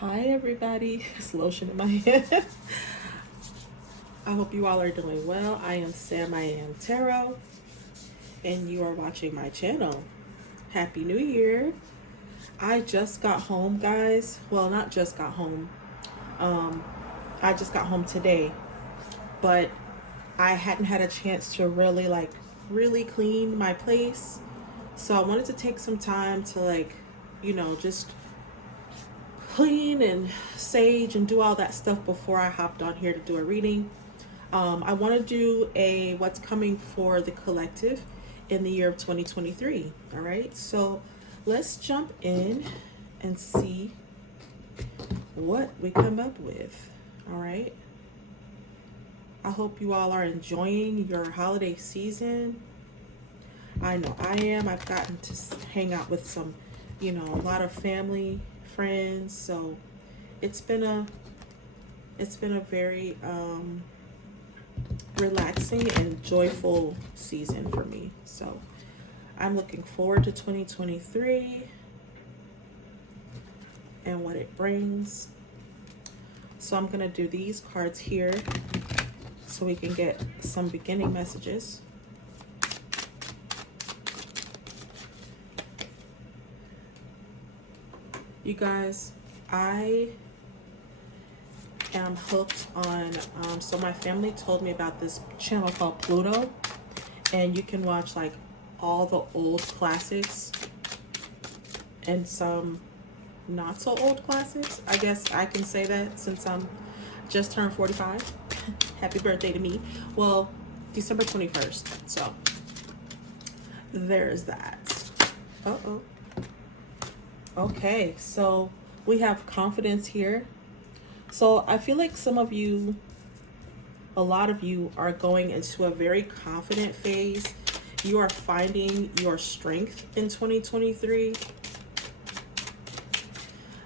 Hi everybody, it's lotion in my hand. I hope you all are doing well. I am Sam, I am Tarot, and you are watching my channel. Happy New Year. I just got home, guys. Well, not just got home. Um, I just got home today, but I hadn't had a chance to really clean my place. So I wanted to take some time to just clean and sage and do all that stuff before I hopped on here to do a reading. I want to do a what's coming for the collective in the year of 2023. All right, so let's jump in and see what we come up with. All right, I hope you all are enjoying your holiday season. I know I am. I've gotten to hang out with a lot of family, friends. So it's been a very relaxing and joyful season for me. So I'm looking forward to 2023 and what it brings. So I'm going to do these cards here so we can get some beginning messages. You guys, I am hooked on, so my family told me about this channel called Pluto, and you can watch like all the old classics and some not so old classics. I guess I can say that since I'm just turned 45. Happy birthday to me. Well, December 21st. So there's that. Uh-oh. Okay, so we have confidence here. So I feel like a lot of you are going into a very confident phase. You are finding your strength in 2023.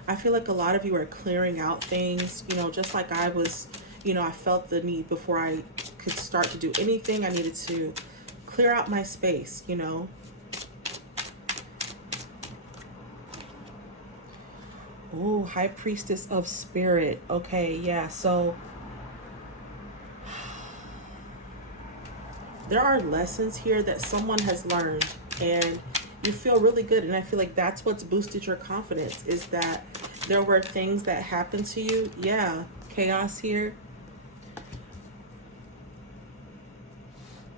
I feel like a lot of you are clearing out things, just like I was, I felt the need before I could start to do anything. I needed to clear out my space. Oh, High Priestess of Spirit. Okay, yeah, so there are lessons here that someone has learned, and you feel really good. And I feel like that's what's boosted your confidence, is that there were things that happened to you. Yeah, chaos here.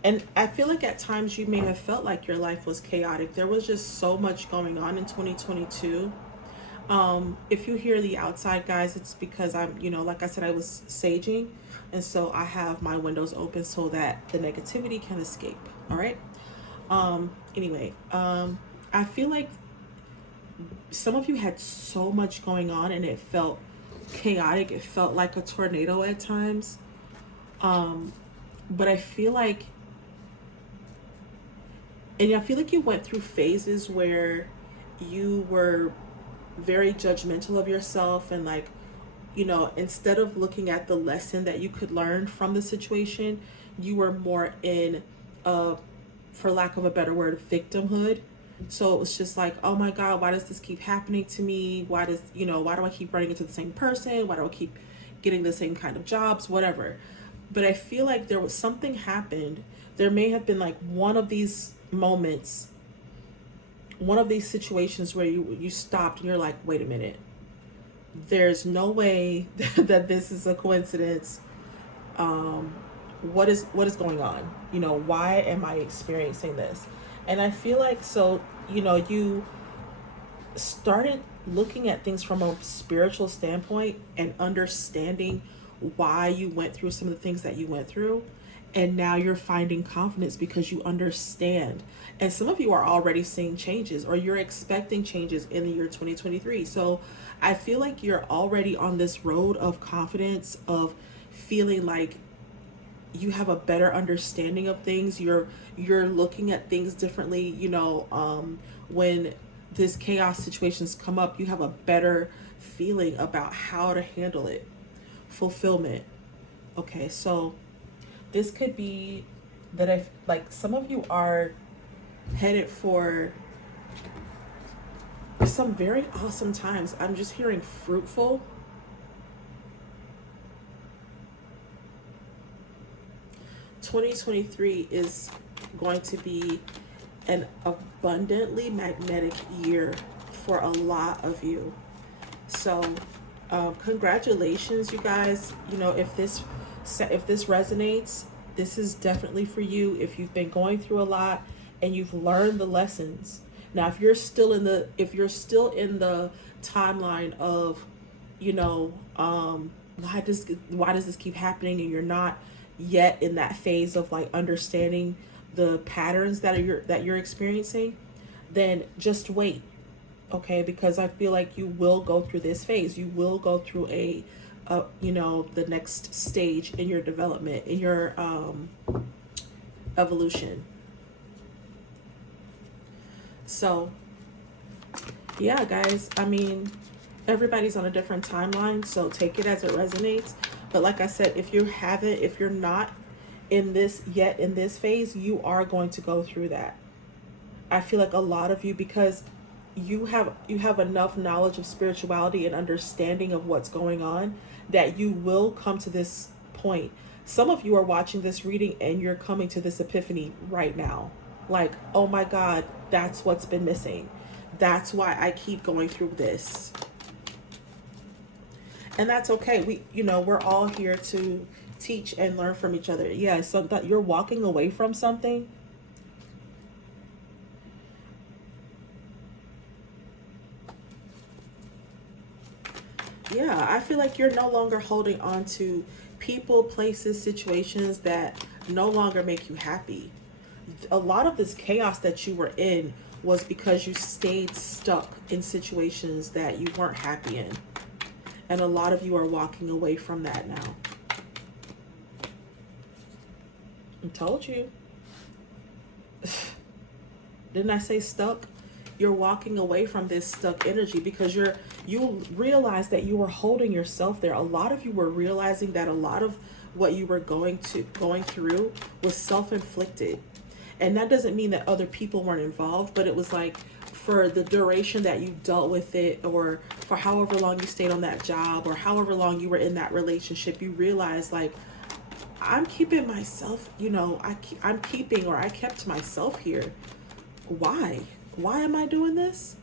And I feel like at times you may have felt like your life was chaotic. There was just so much going on in 2022. If you hear the outside, guys, it's because I'm, like I said, I was saging. And so I have my windows open so that the negativity can escape. All right. Anyway, I feel like some of you had so much going on and it felt chaotic. It felt like a tornado at times. But I feel like, you went through phases where you were very judgmental of yourself, and instead of looking at the lesson that you could learn from the situation, you were more in, for lack of a better word, victimhood. So it was just like, oh my God, why does this keep happening to me? Why do I keep running into the same person? Why do I keep getting the same kind of jobs? Whatever. But I feel like there was something happened. There may have been like one of these moments, one of these situations where you stopped and you're like, wait a minute, there's no way that this is a coincidence. What is going on? Why am I experiencing this? And I feel like, so you started looking at things from a spiritual standpoint and understanding why you went through some of the things that you went through. And now you're finding confidence because you understand. And some of you are already seeing changes, or you're expecting changes in the year 2023. So I feel like you're already on this road of confidence, of feeling like you have a better understanding of things. You're looking at things differently. When this chaos situations come up, you have a better feeling about how to handle it. Fulfillment. Okay, so this could be that, if like some of you are headed for some very awesome times. I'm just hearing fruitful. 2023 is going to be an abundantly magnetic year for a lot of you. So congratulations, you guys. You know, if this resonates, this is definitely for you. If you've been going through a lot and you've learned the lessons. Now, if you're still in the timeline of, you know, why does this keep happening, and you're not yet in that phase of like understanding the patterns that you're experiencing, then just wait. Okay, because I feel like you will go through this phase. You will go through you know, the next stage in your development, in your evolution. So yeah, guys, I mean, everybody's on a different timeline, so take it as it resonates. But like I said, if you're not in this phase, you are going to go through that. I feel like a lot of you, because you have enough knowledge of spirituality and understanding of what's going on, that you will come to this point. Some of you are watching this reading and you're coming to this epiphany right now. Like, oh my God, that's what's been missing. That's why I keep going through this. And that's okay. We're all here to teach and learn from each other. Yeah, so that you're walking away from something. Yeah, I feel like you're no longer holding on to people, places, situations that no longer make you happy. A lot of this chaos that you were in was because you stayed stuck in situations that you weren't happy in. And a lot of you are walking away from that now. I told you. Didn't I say stuck? You're walking away from this stuck energy because you realize that you were holding yourself there. A lot of you were realizing that a lot of what you were going through was self-inflicted. And that doesn't mean that other people weren't involved, but it was like, for the duration that you dealt with it, or for however long you stayed on that job, or however long you were in that relationship, you realize, like, I'm keeping myself, you know, I kept myself here. Why am I doing this?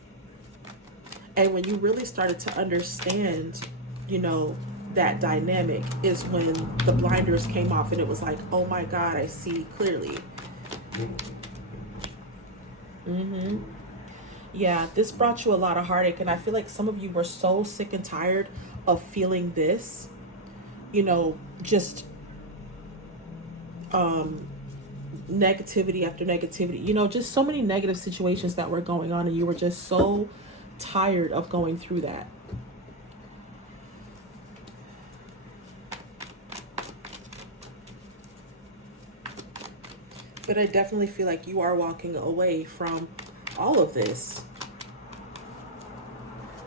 And when you really started to understand, you know, that dynamic, is when the blinders came off and it was like, oh my God, I see clearly. Yeah, this brought you a lot of heartache, and I feel like some of you were so sick and tired of feeling this, you know, just negativity after negativity, you know, just so many negative situations that were going on, and you were just so tired of going through that. But I definitely feel like you are walking away from all of this.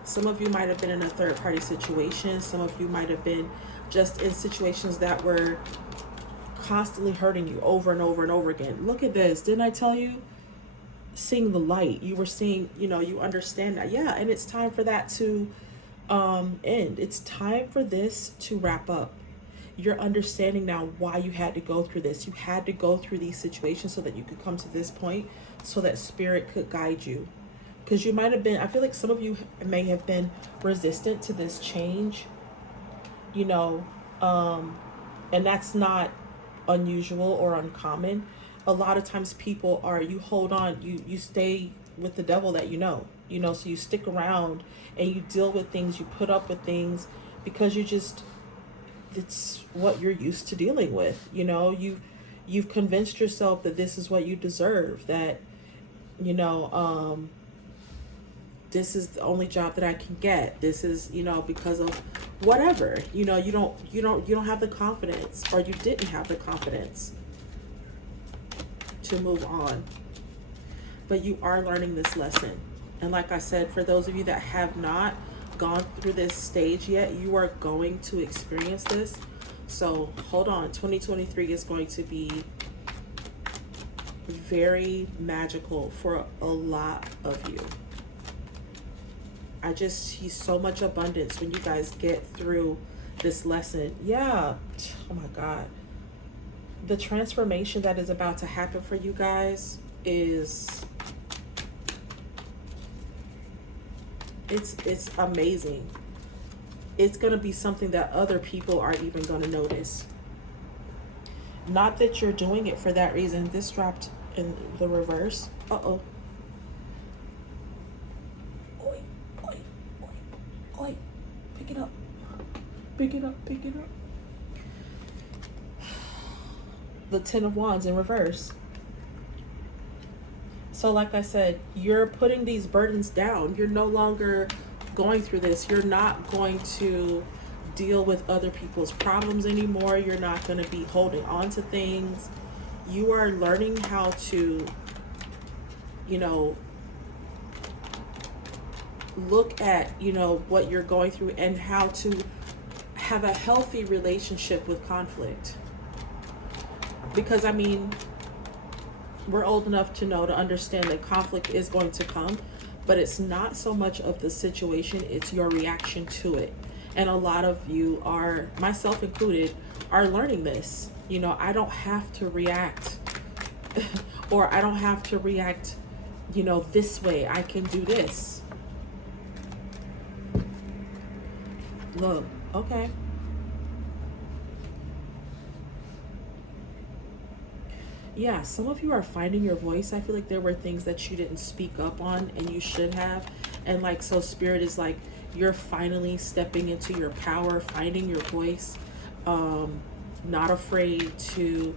Some of you might have been in a third-party situation. Some of you might have been just in situations that were constantly hurting you over and over and over again. Look at this. Didn't I tell you? Seeing the light. You were seeing, you know, you understand that. Yeah, and it's time for that to end. It's time for this to wrap up. You're understanding now why you had to go through this. You had to go through these situations so that you could come to this point, so that spirit could guide you. Because you might have been, I feel like some of you may have been resistant to this change, you know, and that's not unusual or uncommon. A lot of times people are, you hold on, you stay with the devil that you know, so you stick around and you deal with things, you put up with things because it's what you're used to dealing with. You know, you've convinced yourself that this is what you deserve, that, you know, this is the only job that I can get. This is, you know, because of whatever, you know, you don't have the confidence, or you didn't have the confidence to move on. But you are learning this lesson. And like I said, for those of you that have not gone through this stage yet, you are going to experience this. So hold on. 2023 is going to be very magical for a lot of you. I just see so much abundance when you guys get through this lesson. Yeah. Oh my God. The transformation that is about to happen for you guys is it's amazing. It's going to be something that other people are even going to notice. Not that you're doing it for that reason. This dropped in the reverse. Uh-oh. Oi, oi, oi, oi. Pick it up. Pick it up, pick it up. The Ten of Wands in reverse. So like I said, you're putting these burdens down. You're no longer going through this. You're not going to deal with other people's problems anymore. You're not going to be holding on to things. You are learning how to, you know, look at, you know, what you're going through and how to have a healthy relationship with conflict. Because, I mean, we're old enough to know, to understand that conflict is going to come, but it's not so much of the situation, it's your reaction to it. And a lot of you are, myself included, are learning this. You know, I don't have to react or I don't have to react, you know, this way. I can do this. Look, okay. Yeah, some of you are finding your voice. I feel like there were things that you didn't speak up on and you should have. And like, so Spirit is like, you're finally stepping into your power, finding your voice, not afraid to,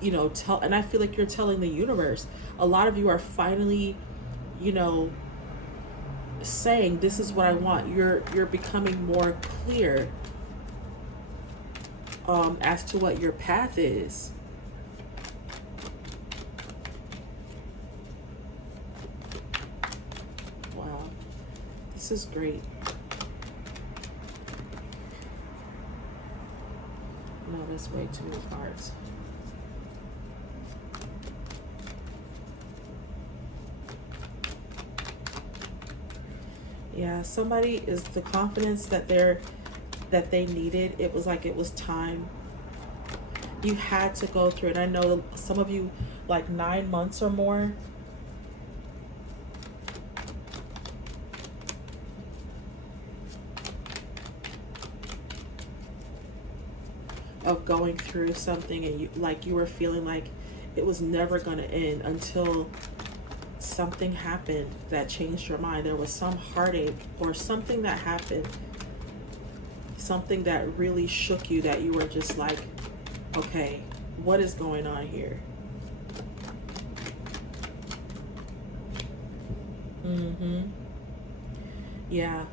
you know, tell. And I feel like you're telling the universe. A lot of you are finally, you know, saying, this is what I want. You're becoming more clear as to what your path is. This is great. No, that's way too many cards. Yeah, somebody is the confidence that they needed. It was like it was time. You had to go through it. I know some of you, like 9 months or more. Of going through something, and you were feeling like it was never going to end until something happened that changed your mind. There was some heartache or something that happened, something that really shook you, that you were just like, okay, what is going on here? Yeah,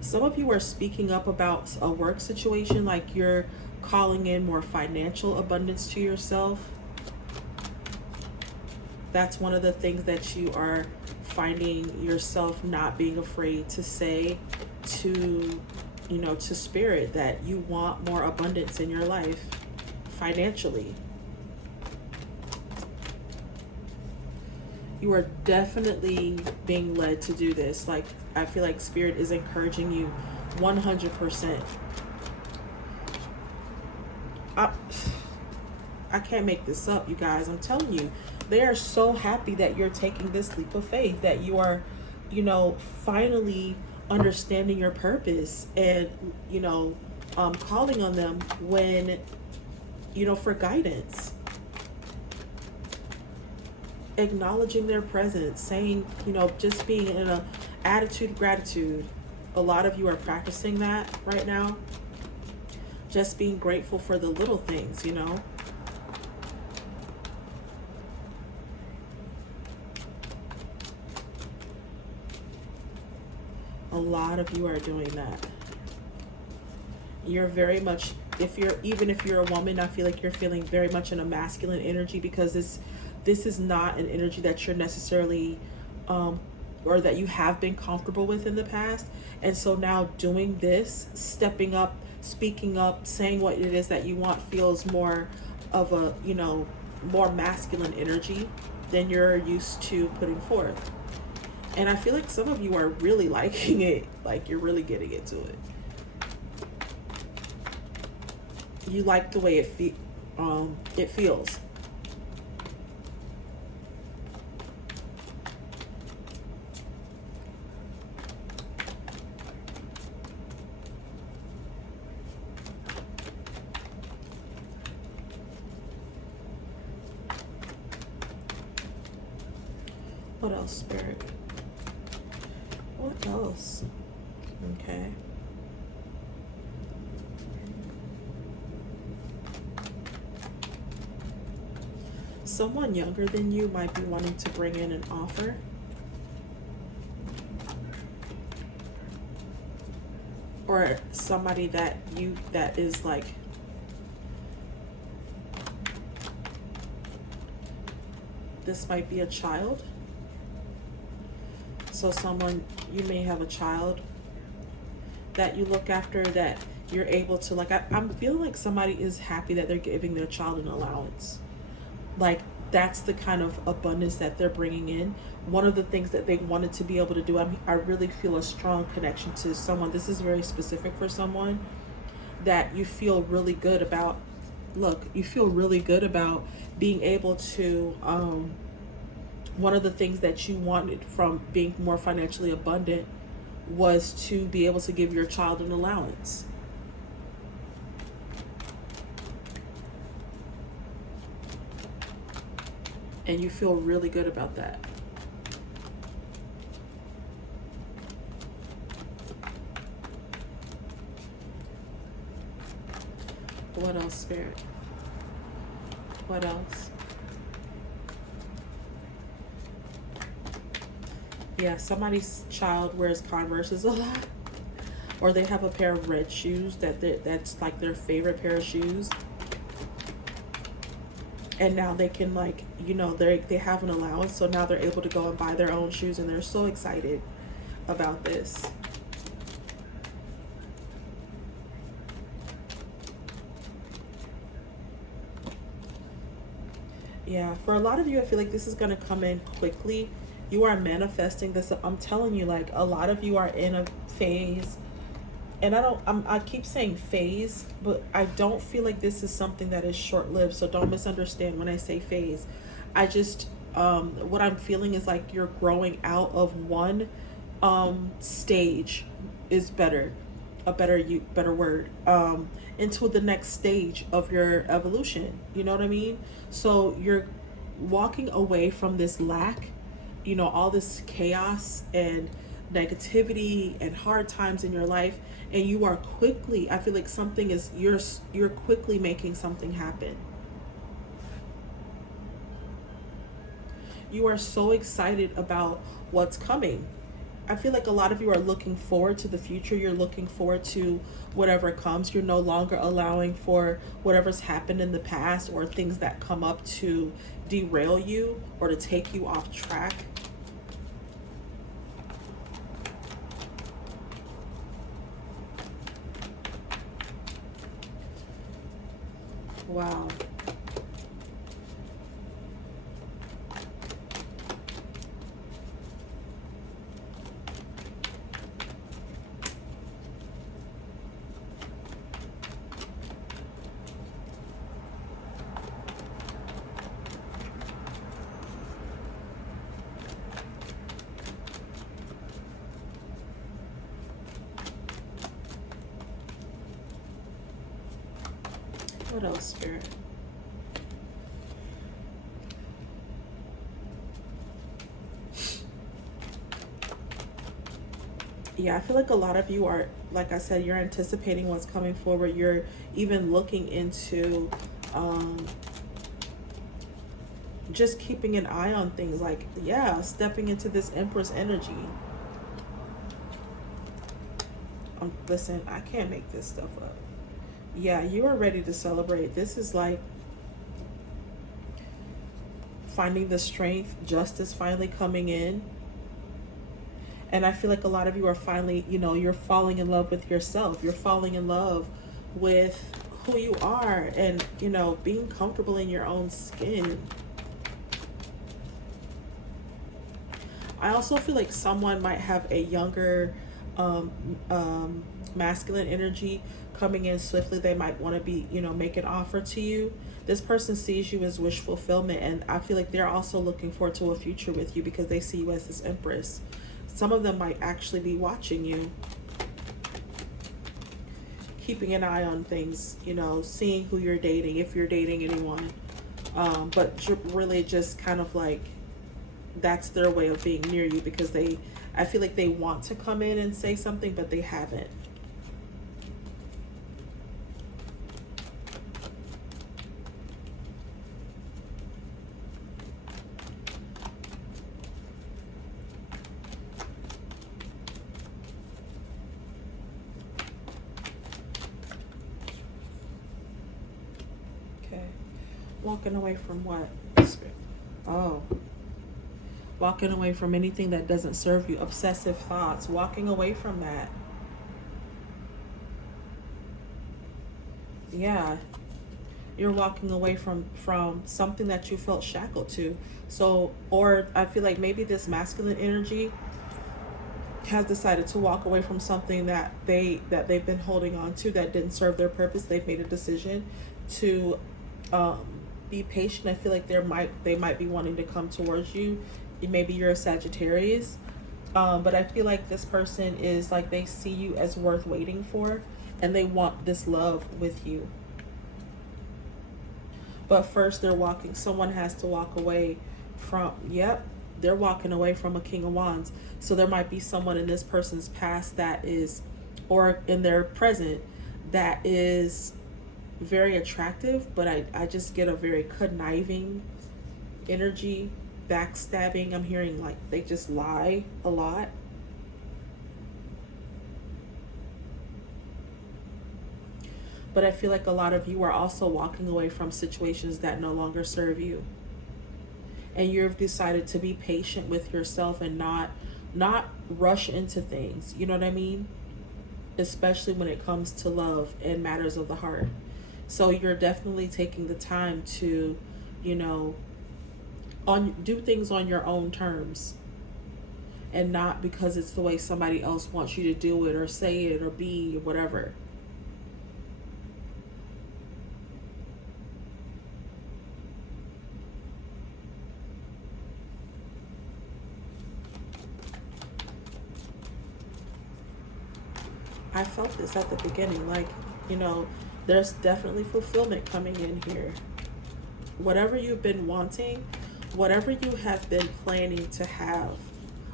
some of you are speaking up about a work situation, like you're calling in more financial abundance to yourself. That's one of the things that you are finding yourself not being afraid to say to, you know, to Spirit, that you want more abundance in your life financially. You are definitely being led to do this. Like, I feel like Spirit is encouraging you 100%. I can't make this up, you guys. I'm telling you, they are so happy that you're taking this leap of faith, that you are, you know, finally understanding your purpose and, you know, calling on them when, you know, for guidance. Acknowledging their presence, saying, you know, just being in a attitude of gratitude. A lot of you are practicing that right now. Just being grateful for the little things, you know. A lot of you are doing that. You're very much, even if you're a woman, I feel like you're feeling very much in a masculine energy, because this is not an energy that you're necessarily or that you have been comfortable with in the past. And so now doing this, stepping up, speaking up, saying what it is that you want, feels more of a, you know, more masculine energy than you're used to putting forth. And I feel like some of you are really liking it. Like, you're really getting into it. You like the way it feels. What else, Spirit? What else? Okay. Someone younger than you might be wanting to bring in an offer. Or somebody that is like, this might be a child. So someone, you may have a child that you look after, that you're able to, like, I'm feeling like somebody is happy that they're giving their child an allowance. Like, that's the kind of abundance that they're bringing in. One of the things that they wanted to be able to do, I really feel a strong connection to someone. This is very specific for someone that you feel really good about. Look, you feel really good about being able to, one of the things that you wanted from being more financially abundant was to be able to give your child an allowance. And you feel really good about that. What else, Spirit? What else? Yeah, somebody's child wears Converses a lot. Or they have a pair of red shoes that's like their favorite pair of shoes. And now they can, like, you know, they have an allowance, so now they're able to go and buy their own shoes, and they're so excited about this. Yeah, for a lot of you, I feel like this is going to come in quickly. You are manifesting this. I'm telling you, like, a lot of you are in a phase, and I keep saying phase, but I don't feel like this is something that is short-lived, so don't misunderstand when I say phase. I just, what I'm feeling is like you're growing out of one stage is better, a better word, into the next stage of your evolution. You know what I mean? So you're walking away from this lack, you know, all this chaos and negativity and hard times in your life, and you are quickly, I feel like something is, you're quickly making something happen. You are so excited about what's coming. I feel like a lot of you are looking forward to the future. You're looking forward to whatever comes. You're no longer allowing for whatever's happened in the past or things that come up to derail you or to take you off track. Wow. What else, Spirit? Yeah, I feel like a lot of you are, like I said, you're anticipating what's coming forward. You're even looking into just keeping an eye on things, like, yeah, stepping into this Empress energy. Listen, I can't make this stuff up. Yeah, you are ready to celebrate. This is like finding the strength, justice finally coming in. And I feel like a lot of you are finally, you know, you're falling in love with yourself. You're falling in love with who you are and, you know, being comfortable in your own skin. I also feel like someone might have a younger um, masculine energy coming in swiftly. They might want to be, make an offer to you. This person sees you as wish fulfillment, and I feel like they're also looking forward to a future with you because they see you as this empress. Some of them might actually be watching you, keeping an eye on things, seeing who you're dating, if you're dating anyone. But really just kind of like, that's their way of being near you because I feel like they want to come in and say something, but they haven't. Okay. Walking away from what? Oh. Walking away from anything that doesn't serve you. Obsessive thoughts. Walking away from that. Yeah. You're walking away from something that you felt shackled to. So, or I feel like maybe this masculine energy has decided to walk away from something that they've been holding on to that didn't serve their purpose. They've made a decision to um, be patient. I feel like they might be wanting to come towards you. Maybe you're a Sagittarius, but I feel like this person is like, they see you as worth waiting for, and they want this love with you. But first, someone has to walk away from, yep, they're walking away from a King of Wands. So there might be someone in this person's past that is, or in their present, that is very attractive, but I just get a very conniving energy, backstabbing. I'm hearing like they just lie a lot. But I feel like a lot of you are also walking away from situations that no longer serve you. And you've decided to be patient with yourself and not rush into things. You know what I mean? Especially when it comes to love and matters of the heart. So you're definitely taking the time to, do things on your own terms, and not because it's the way somebody else wants you to do it or say it or be or whatever. I felt this at the beginning, like, there's definitely fulfillment coming in here. Whatever you've been wanting, whatever you have been planning to have,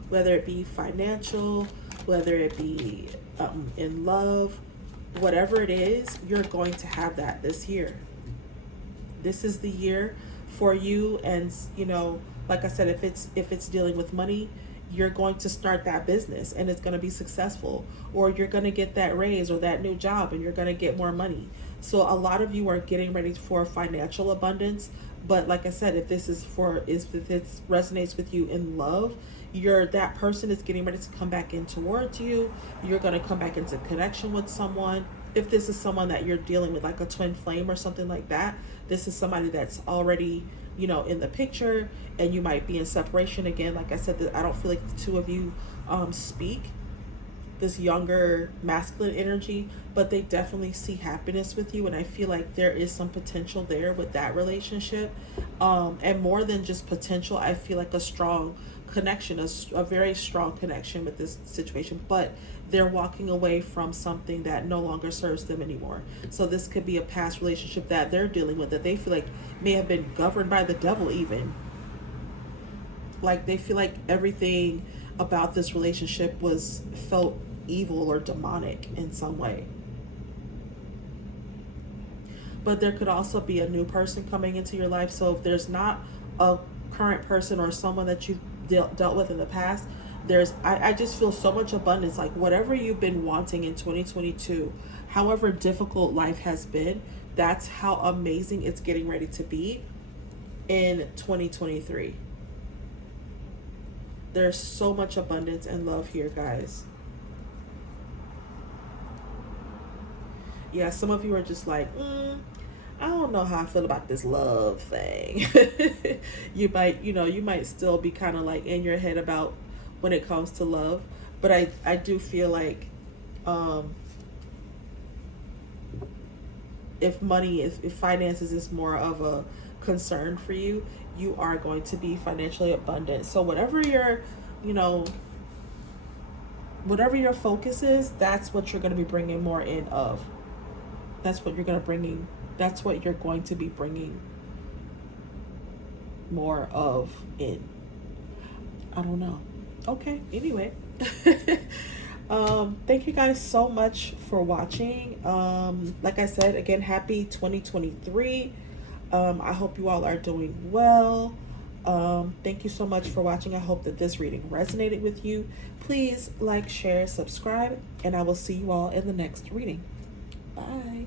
whether it be financial, whether it be in love, whatever it is, you're going to have that this year. This is the year for you. And like I said, if it's dealing with money, you're going to start that business and it's going to be successful, or you're going to get that raise or that new job and you're going to get more money. So a lot of you are getting ready for financial abundance. But like I said, if it resonates with you in love, that person is getting ready to come back in towards you. You're going to come back into connection with someone. If this is someone that you're dealing with, like a twin flame or something like that, this is somebody that's already, in the picture, and you might be in separation again. Like I said, I don't feel like the two of you speak, this younger masculine energy, but they definitely see happiness with you. And I feel like there is some potential there with that relationship. And more than just potential, I feel like a strong connection, a very strong connection with this situation, but they're walking away from something that no longer serves them anymore. So this could be a past relationship that they're dealing with that they feel like may have been governed by the devil even. Like they feel like everything about this relationship felt evil or demonic in some way. But there could also be a new person coming into your life. So if there's not a current person or someone that you've dealt with in the past, I just feel so much abundance. Like whatever you've been wanting in 2022, however difficult life has been, that's how amazing it's getting ready to be in 2023. There's so much abundance and love here, guys. Yeah, some of you are just like, I don't know how I feel about this love thing. You might still be kind of like in your head about when it comes to love. But I do feel like if finances is more of a concern for you, you are going to be financially abundant. So whatever your, you know, whatever your focus is, that's what you're going to be bringing more in of. That's what you're going to be bringing more of in. I don't know. Okay, anyway. Thank you guys so much for watching. Like I said, again, happy 2023. I hope you all are doing well. Thank you so much for watching. I hope that this reading resonated with you. Please like, share, subscribe, and I will see you all in the next reading. Bye.